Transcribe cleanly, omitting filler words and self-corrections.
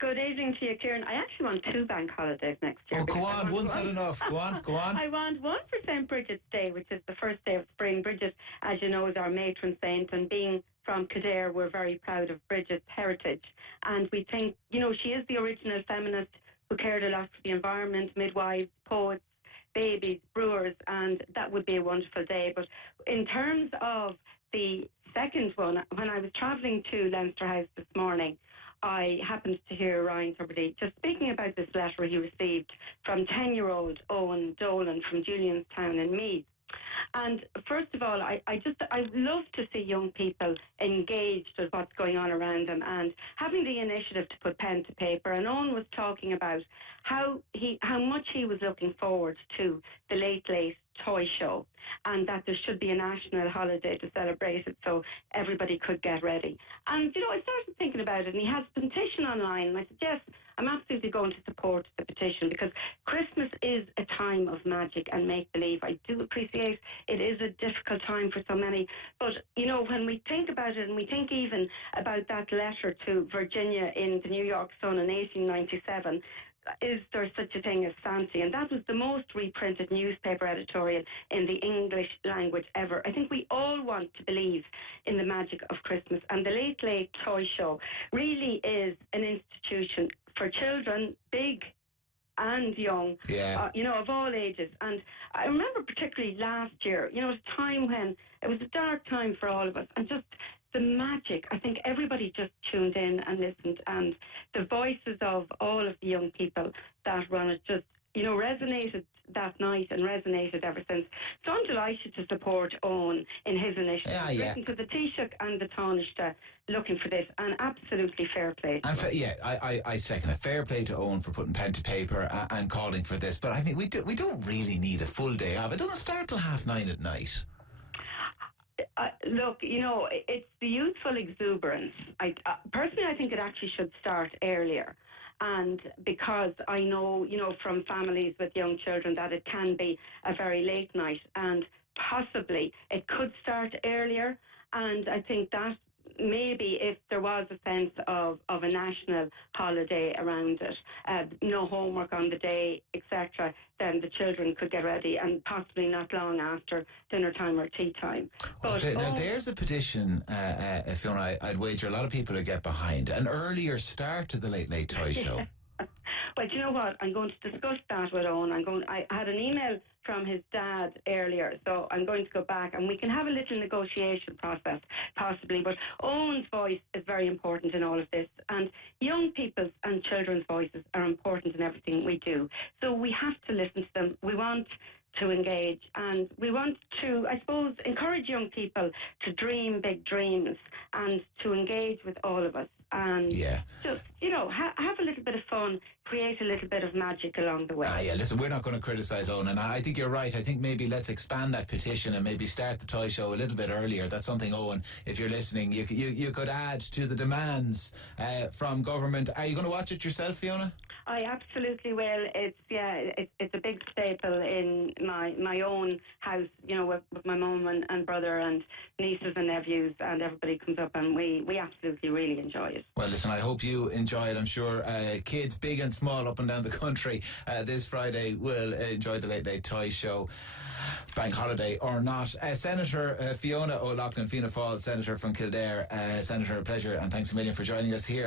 Good evening to you, Kieran. I actually want 2 bank holidays next year. Oh, go on. One's not enough. Go on. I want one for St. Bridget's Day, which is the first day of spring. Bridget, as you know, is our matron saint, and being from Kildare, we're very proud of Bridget's heritage. And we think, she is the original feminist who cared a lot for the environment, midwives, poets, babies, brewers, and that would be a wonderful day. But in terms of the second one, when I was travelling to Leinster House this morning, I happened to hear Ryan Tubridy just speaking about this letter he received from 10-year-old Owen Dolan from Julianstown in Meath. And first of all, I love to see young people engaged with what's going on around them and having the initiative to put pen to paper. And Owen was talking about how much he was looking forward to the Late Late Toy Show, and that there should be a national holiday to celebrate it so everybody could get ready. And, I started thinking about it, and he has a petition online, and I said, yes, I'm absolutely going to support the petition, because Christmas is a time of magic and make-believe. I do appreciate it is a difficult time for so many, but, when we think about it, and we think even about that letter to Virginia in the New York Sun in 1897, is there such a thing as fancy? And that was the most reprinted newspaper editorial in the English language ever. I think we all want to believe in the magic of Christmas, and the Late Late Toy Show really is an institution for children, big and young, of all ages. And I remember particularly last year, it was a time when it was a dark time for all of us, and just the magic, I think everybody just tuned in and listened, and the voices of all of the young people that run it just, resonated that night and resonated ever since. So I'm delighted to support Owen in his initiative. Written to the Taoiseach and the Taoiseach looking for this, and absolutely fair play. And I second it. Fair play to Owen for putting pen to paper and calling for this. But I mean, we don't really need a full day of it. It doesn't start till 9:30 at night. Look, it's the youthful exuberance. Personally, I think it actually should start earlier. And because I know, from families with young children, that it can be a very late night, and possibly it could start earlier. And I think that maybe if there was a sense of a national holiday around it, no homework on the day, etc., then the children could get ready, and possibly not long after dinner time or tea time. But now there's a petition, Fiona, I'd wager a lot of people would get behind. An earlier start to the Late Late Toy Show. Well, do you know what? I'm going to discuss that with Owen. I had an email from his dad earlier, so I'm going to go back and we can have a little negotiation process, possibly. But Owen's voice is very important in all of this, and young people's and children's voices are important in everything we do. So we have to listen to them. We want to engage, and we want to, I suppose, encourage young people to dream big dreams and to engage with all of us. And just, have a little bit of fun, create a little bit of magic along the way. Listen, we're not going to criticise Owen, and I think you're right. I think maybe let's expand that petition and maybe start the toy show a little bit earlier. That's something, Owen, if you're listening, you could add to the demands from government. Are you going to watch it yourself, Fiona? I absolutely will. It's a big staple in my own house, with my mum and brother and nieces and nephews, and everybody comes up, and we absolutely really enjoy it. Well, listen, I hope you enjoy it. I'm sure kids big and small up and down the country this Friday will enjoy the Late Late Toy Show, bank holiday or not. Senator Fiona O'Loughlin, Fianna Fáil Senator from Kildare. Senator, a pleasure, and thanks a million for joining us here.